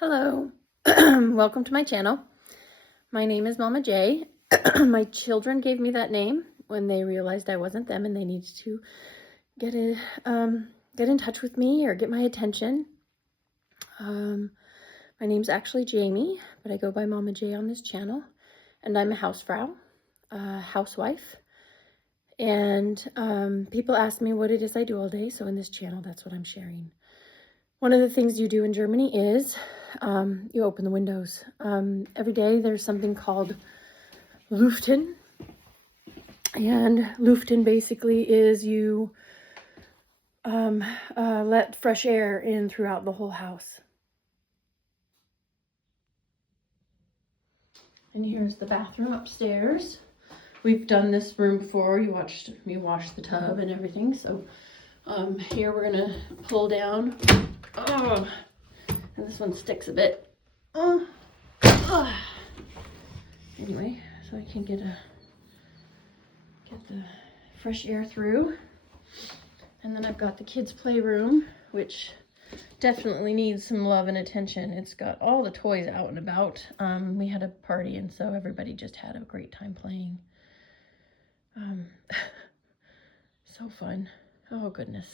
Hello, welcome to my channel. My name is Mama J. My children gave me that name when they realized I wasn't them and they needed to get in touch with me or get my attention. My name's actually Jamie, but I go by Mama J on this channel, and I'm a Hausfrau, a housewife. And people ask me what it is I do all day, so in this channel, that's what I'm sharing. One of the things you do in Germany is you open the windows. Every day there's something called Luften. And Luften basically is you let fresh air in throughout the whole house. And here's the bathroom upstairs. We've done this room before. You watched me wash the tub and everything. So here we're gonna pull down. Oh, and this one sticks a bit. Anyway, so I can get the fresh air through. And then I've got the kids' playroom, which definitely needs some love and attention. It's got all the toys out and about. We had a party, and so everybody just had a great time playing. So fun. Oh, goodness.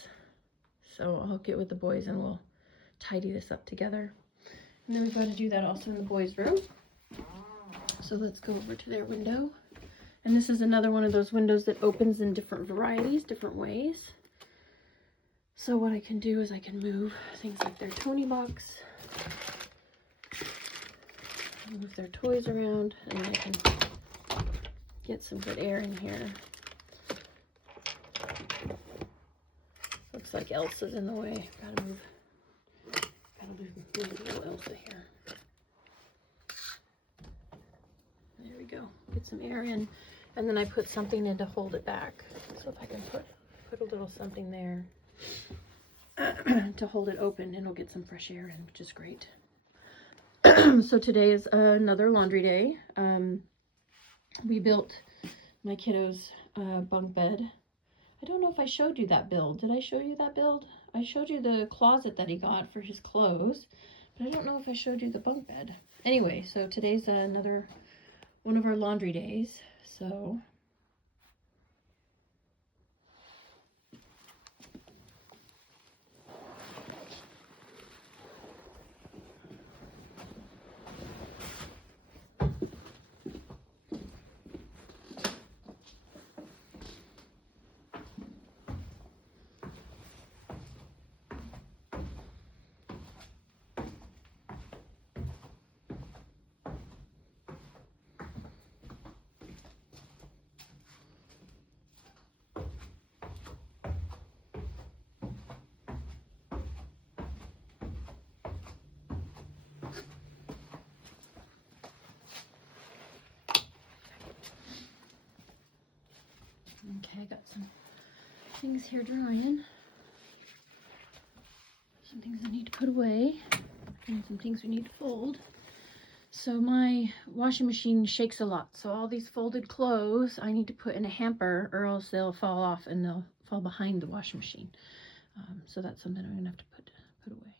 So I'll get with the boys and we'll tidy this up together. And then we've got to do that also in the boys' room. So let's go over to their window. And this is another one of those windows that opens in different varieties, different ways. So what I can do is I can move things like their Tony box, move their toys around, and I can get some good air in here. Looks like Elsa's in the way. Gotta move little Elsa here. There we go. Get some air in, and then I put something in to hold it back. So if I can put a little something there to hold it open, and it'll get some fresh air in, which is great. So today is another laundry day. We built my kiddo's bunk bed. I don't know if I showed you that build. Did I show you that build? I showed you the closet that he got for his clothes, but I don't know if I showed you the bunk bed. Anyway, so today's another one of our laundry days. So okay, I got some things here drying. Some things I need to put away, and some things we need to fold. So my washing machine shakes a lot. So all these folded clothes I need to put in a hamper, or else they'll fall off and they'll fall behind the washing machine. So that's something I'm gonna have to put away.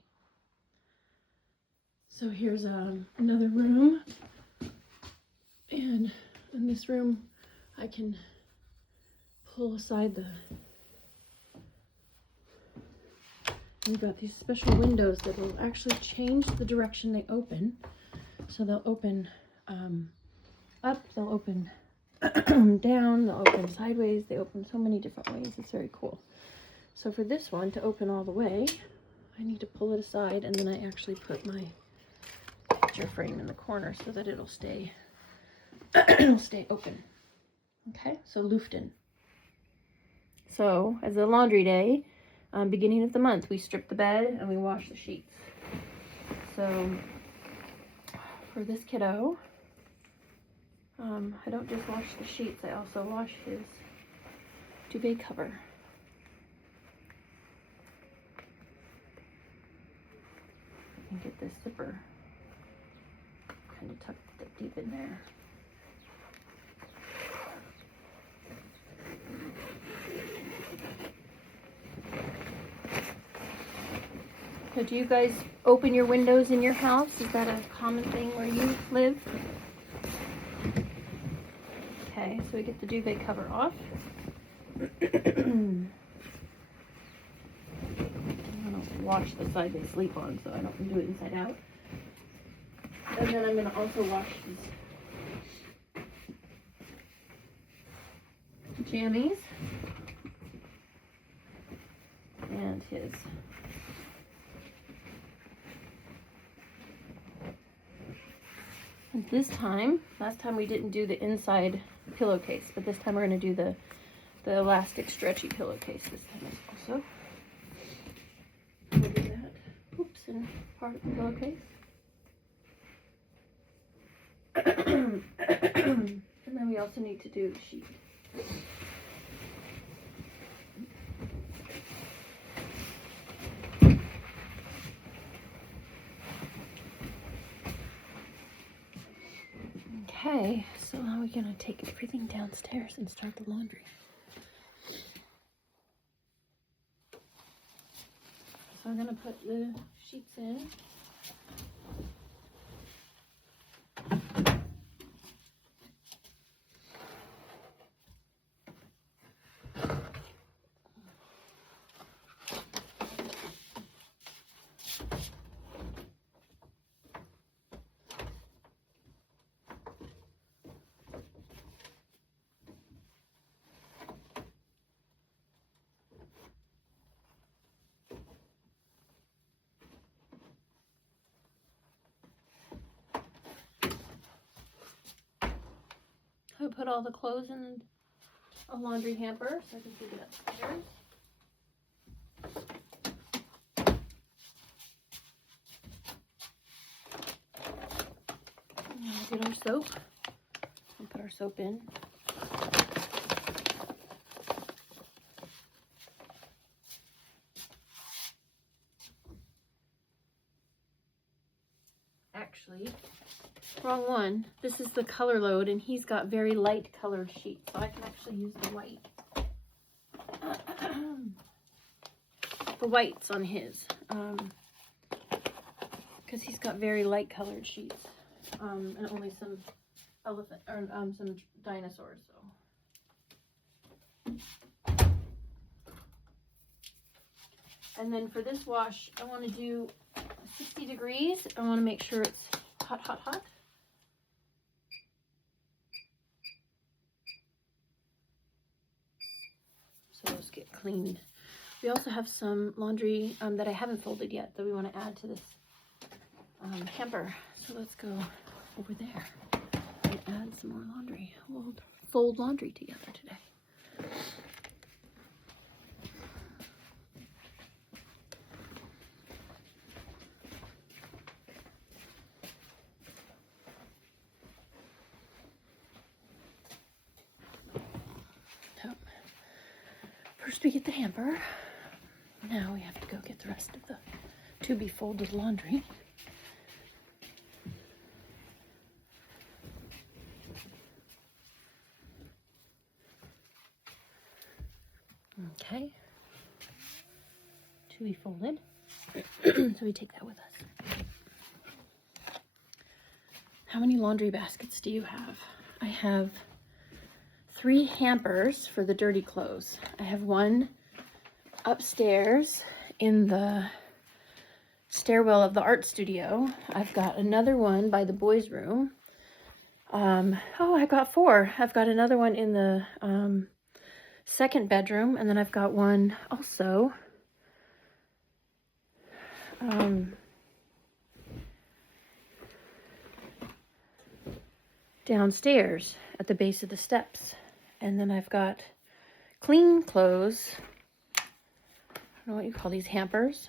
So here's another room, and in this room I can pull aside we've got these special windows that will actually change the direction they open. So they'll open up, they'll open down, they'll open sideways, they open so many different ways. It's very cool. So for this one to open all the way, I need to pull it aside, and then I actually put my picture frame in the corner so that it'll stay open. Okay, so Luften. So as a laundry day, beginning of the month, we strip the bed and we wash the sheets. So for this kiddo, I don't just wash the sheets, I also wash his duvet cover. And get this zipper kind of tucked deep in there. So do you guys open your windows in your house? Is that a common thing where you live? Okay, so we get the duvet cover off. I'm gonna wash the side they sleep on, so I don't do it inside out. And then I'm gonna also wash his jammies and his. And this time, last time we didn't do the inside pillowcase, but this time we're going to do the elastic stretchy pillowcase this time also. We'll do that. Oops, and part of the pillowcase. And then we also need to do the sheet. Okay, so now we're gonna take everything downstairs and start the laundry. So I'm gonna put the sheets in. I put all the clothes in a laundry hamper so I can take it upstairs. Now get our soap and put our soap in. Actually, wrong one. This is the color load, and he's got very light colored sheets, so I can actually use the white. The whites on his, because he's got very light colored sheets, and only some elephant or some dinosaurs. So, and then for this wash, I want to do 60 degrees. I want to make sure it's hot, hot, hot. So those get cleaned. We also have some laundry that I haven't folded yet that we want to add to this hamper. So let's go over there and add some more laundry. We'll fold laundry together today. First we get the hamper. Now we have to go get the rest of the to be folded laundry. Okay. To be folded. So we take that with us. How many laundry baskets do you have? I have 3 hampers for the dirty clothes. I have one upstairs in the stairwell of the art studio. I've got another one by the boys' room. Oh, I got 4. I've got another one in the second bedroom, and then I've got one also downstairs at the base of the steps. And then I've got clean clothes. I don't know what you call these, hampers.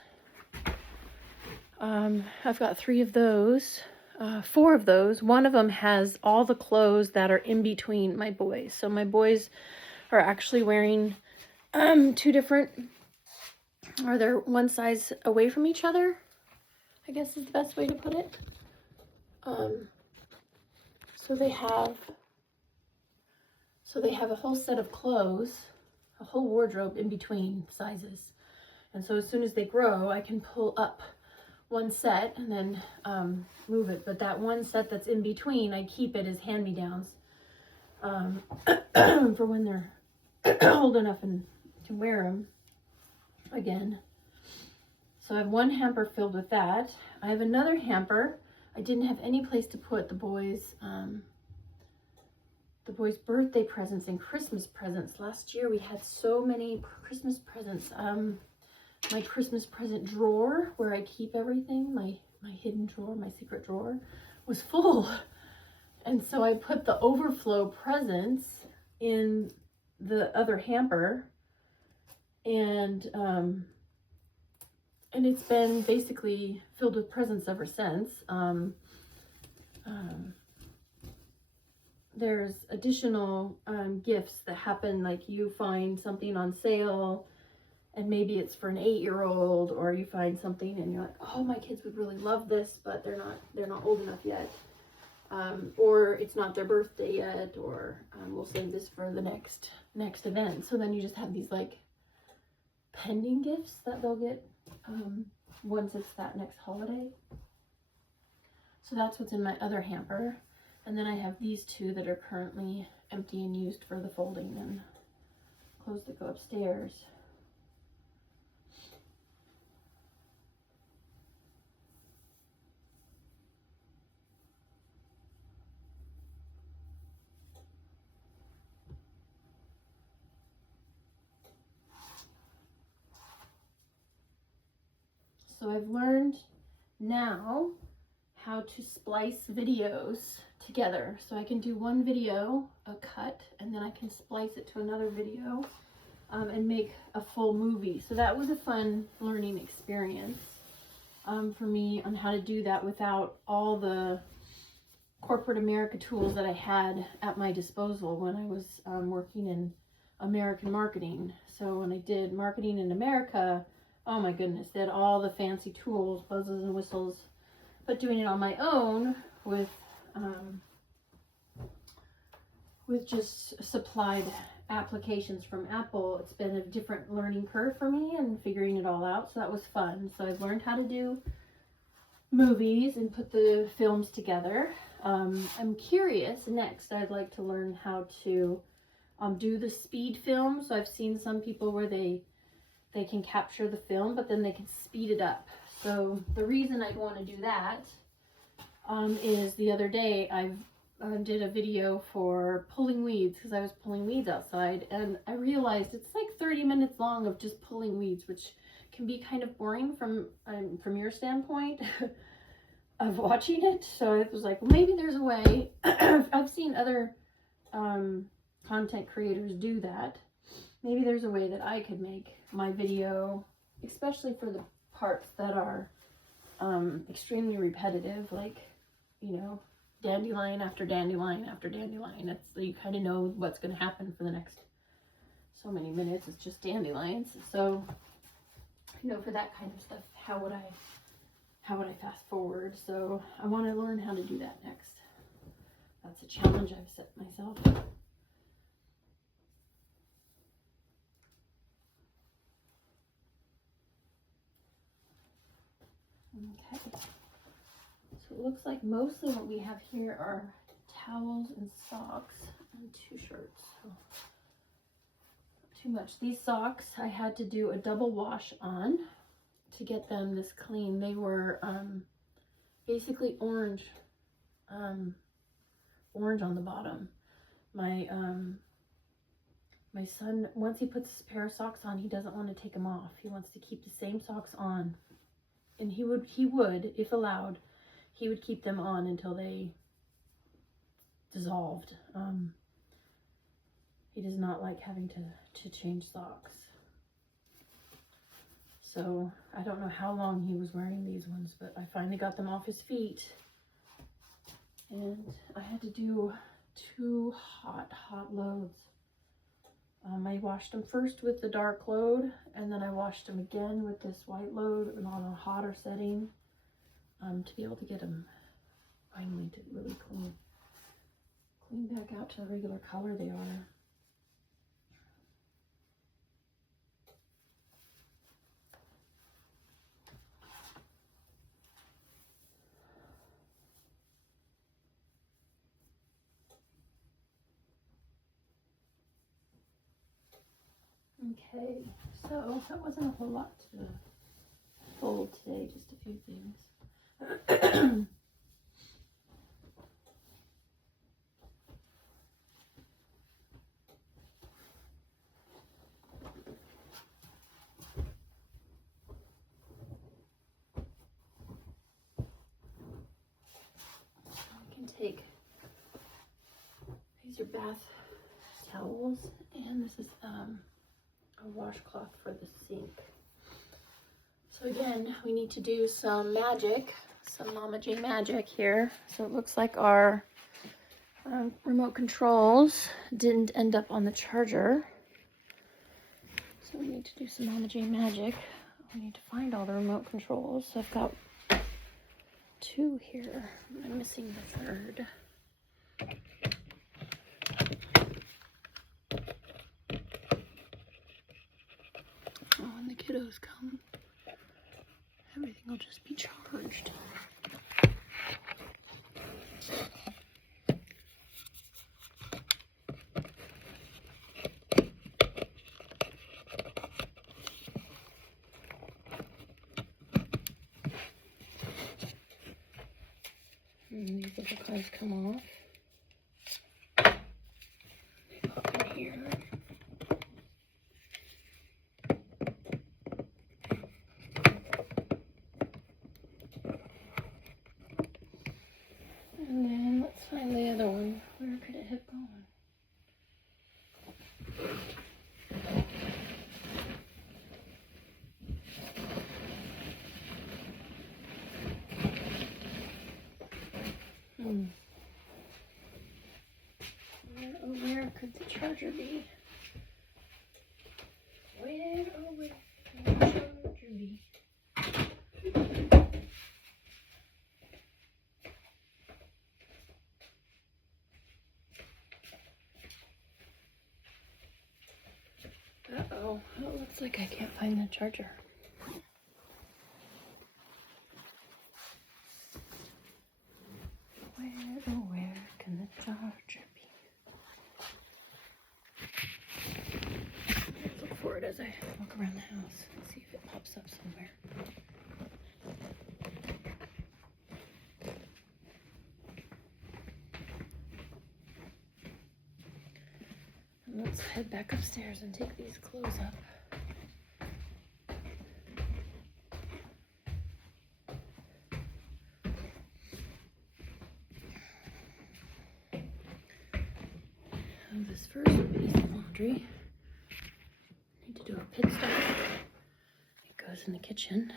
I've got 3 of those, 4 of those. One of them has all the clothes that are in between my boys. So my boys are actually wearing 2 different, or they're one size away from each other, I guess is the best way to put it. So they have a whole set of clothes, a whole wardrobe in between sizes. And so as soon as they grow, I can pull up one set and then move it. But that one set that's in between, I keep it as hand-me-downs for when they're old enough and to wear them again. So I have one hamper filled with that. I have another hamper. I didn't have any place to put the boys' birthday presents and Christmas presents. Last year we had so many Christmas presents. My Christmas present drawer where I keep everything, my hidden drawer, my secret drawer, was full. And so I put the overflow presents in the other hamper, and it's been basically filled with presents ever since. There's additional gifts that happen, like you find something on sale and maybe it's for an 8-year-old, or you find something and you're like, oh, my kids would really love this, but they're not old enough yet. Or it's not their birthday yet, or we'll save this for the next event. So then you just have these like pending gifts that they'll get once it's that next holiday. So that's what's in my other hamper. And then I have these two that are currently empty and used for the folding and clothes that go upstairs. So I've learned now how to splice videos together. So I can do one video, a cut, and then I can splice it to another video and make a full movie. So that was a fun learning experience for me on how to do that without all the corporate America tools that I had at my disposal when I was working in American marketing. So when I did marketing in America, oh my goodness, they had all the fancy tools, buzzes and whistles. But doing it on my own with just supplied applications from Apple, it's been a different learning curve for me and figuring it all out. So that was fun. So I've learned how to do movies and put the films together. I'm curious, next I'd like to learn how to do the speed film. So I've seen some people where they can capture the film, but then they can speed it up. So the reason I'd want to do that is the other day I did a video for pulling weeds, because I was pulling weeds outside, and I realized it's like 30 minutes long of just pulling weeds, which can be kind of boring from your standpoint of watching it. So I was like, well, maybe there's a way. I've seen other content creators do that. Maybe there's a way that I could make my video, especially for the parts that are extremely repetitive, like, you know, dandelion after dandelion after dandelion. It's, you kind of know what's going to happen for the next so many minutes. It's just dandelions. So, you know, for that kind of stuff, how would I fast forward? So I want to learn how to do that next. That's a challenge I've set myself. Okay, so it looks like mostly what we have here are towels and socks and 2 shirts. So not too much. These socks I had to do a double wash on to get them this clean. They were basically orange on the bottom. My son, once he puts his pair of socks on, he doesn't want to take them off. He wants to keep the same socks on. And he would, if allowed, he would keep them on until they dissolved. He does not like having to change socks. So I don't know how long he was wearing these ones, but I finally got them off his feet. And I had to do 2 hot loads. I washed them first with the dark load, and then I washed them again with this white load and on a hotter setting to be able to get them finally to really clean back out to the regular color they are. Okay, so that wasn't a whole lot to fold today, just a few things. Take these are bath towels, and this is a washcloth for the sink. So again, we need to do some magic, some Mama J magic here. So it looks like our remote controls didn't end up on the charger. So we need to do some Mama J magic. We need to find all the remote controls. So I've got 2 here. I'm missing the 3rd. Oh, when the kiddos come, everything will just be charged. And these little guys come off. They pop in here. And then let's find the other one. Where could it have gone? Where could the charger be? Where, oh where could the charger be? Uh-oh, it looks like I can't find the charger. Where, oh where can the charger be? Let's look for it as I walk around the house and see if it pops up somewhere. And let's head back upstairs and take these clothes up. This first piece of laundry, I need to do a pit stop. It goes in the kitchen.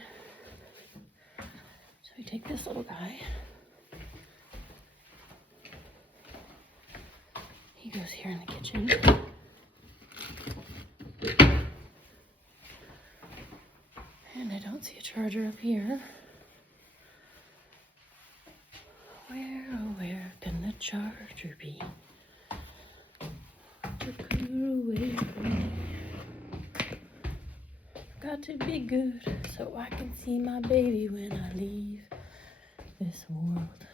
So we take this little guy. He goes here in the kitchen. And I don't see a charger up here. Where, oh where can the charger be? Away from me. Got to be good so I can see my baby when I leave this world.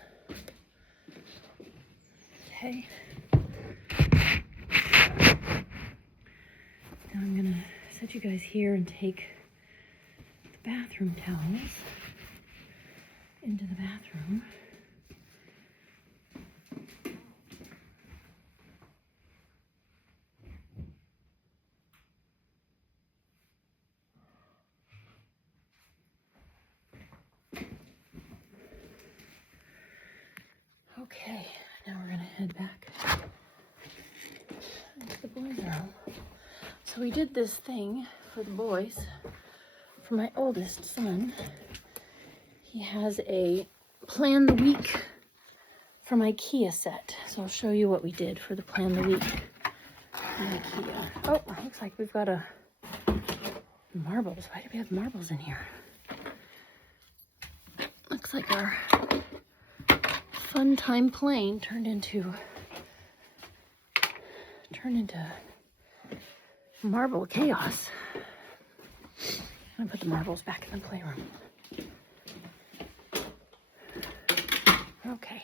Okay. Now I'm gonna set you guys here and take the bathroom towels into the bathroom. Okay, now we're gonna head back into the boys' room. So we did this thing for the boys. For my oldest son, he has a plan the week from IKEA set. So I'll show you what we did for the plan the week from IKEA. Oh, looks like we've got marbles. Why do we have marbles in here? Looks like our fun time playing turned into marble chaos. I'm gonna put the marbles back in the playroom. Okay.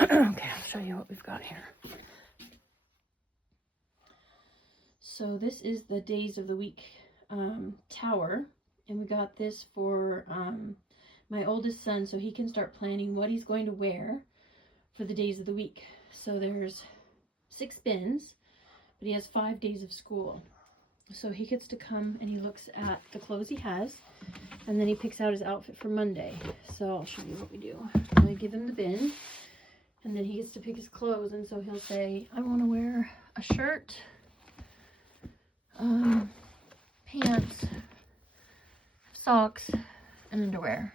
Okay, I'll show you what we've got here. So this is the days of the week tower, and we got this for my oldest son so he can start planning what he's going to wear for the days of the week. So there's 6 bins, but he has 5 days of school. So he gets to come and he looks at the clothes he has, and then he picks out his outfit for Monday. So I'll show you what we do. I give him the bin, and then he gets to pick his clothes, and so he'll say, I want to wear a shirt, pants, socks, and underwear.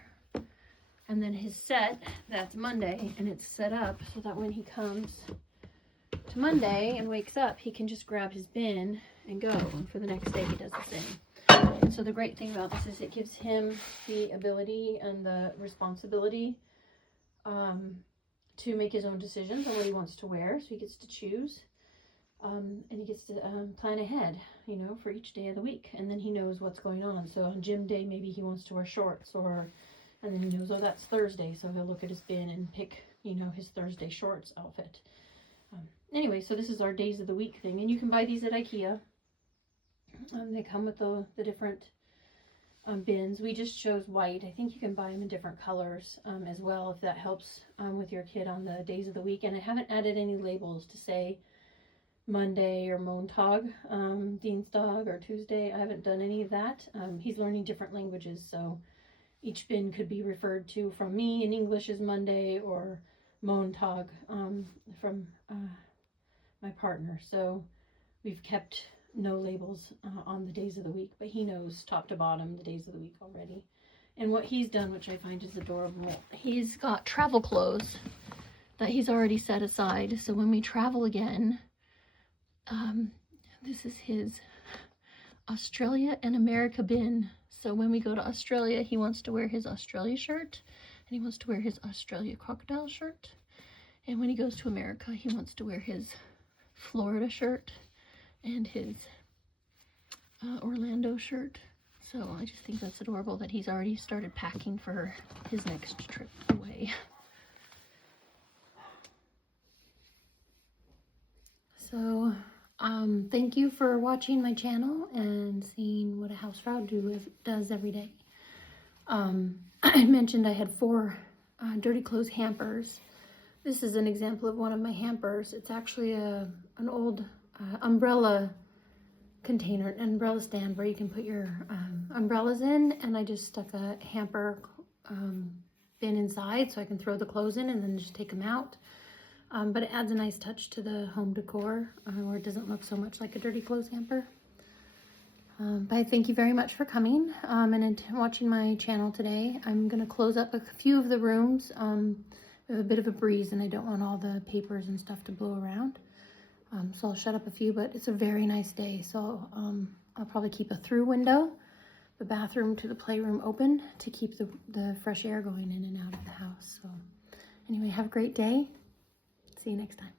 And then his set, that's Monday, and it's set up so that when he comes to Monday and wakes up, he can just grab his bin and go. And for the next day, he does the same. And so the great thing about this is it gives him the ability and the responsibility to make his own decisions on what he wants to wear. So he gets to choose. And he gets to plan ahead, you know, for each day of the week. And then he knows what's going on. So on gym day, maybe he wants to wear shorts, and then he knows, oh, that's Thursday. So he'll look at his bin and pick, you know, his Thursday shorts outfit. Anyway, so this is our days of the week thing. And you can buy these at IKEA. They come with the different bins. We just chose white. I think you can buy them in different colors as well, if that helps with your kid on the days of the week. And I haven't added any labels to say Monday or Montag, Dienstag or Tuesday. I haven't done any of that. He's learning different languages, so each bin could be referred to from me in English as Monday, or Montag from my partner. So we've kept no labels on the days of the week, but he knows top to bottom the days of the week already. And what he's done, which I find is adorable, he's got travel clothes that he's already set aside. So when we travel again, this is his Australia and America bin. So when we go to Australia, he wants to wear his Australia shirt, and he wants to wear his Australia crocodile shirt. And when he goes to America, he wants to wear his Florida shirt and his Orlando shirt. So I just think that's adorable that he's already started packing for his next trip away. So thank you for watching my channel and seeing what a housefrau does every day. I mentioned I had 4 dirty clothes hampers. This is an example of one of my hampers. It's actually an old umbrella container, an umbrella stand where you can put your umbrellas in, and I just stuck a hamper bin inside so I can throw the clothes in and then just take them out. But it adds a nice touch to the home decor where it doesn't look so much like a dirty clothes hamper. But I thank you very much for coming and watching my channel today. I'm going to close up a few of the rooms. We have a bit of a breeze and I don't want all the papers and stuff to blow around. So I'll shut up a few, but it's a very nice day. So I'll probably keep a through window, the bathroom to the playroom open to keep the fresh air going in and out of the house. So anyway, have a great day. See you next time.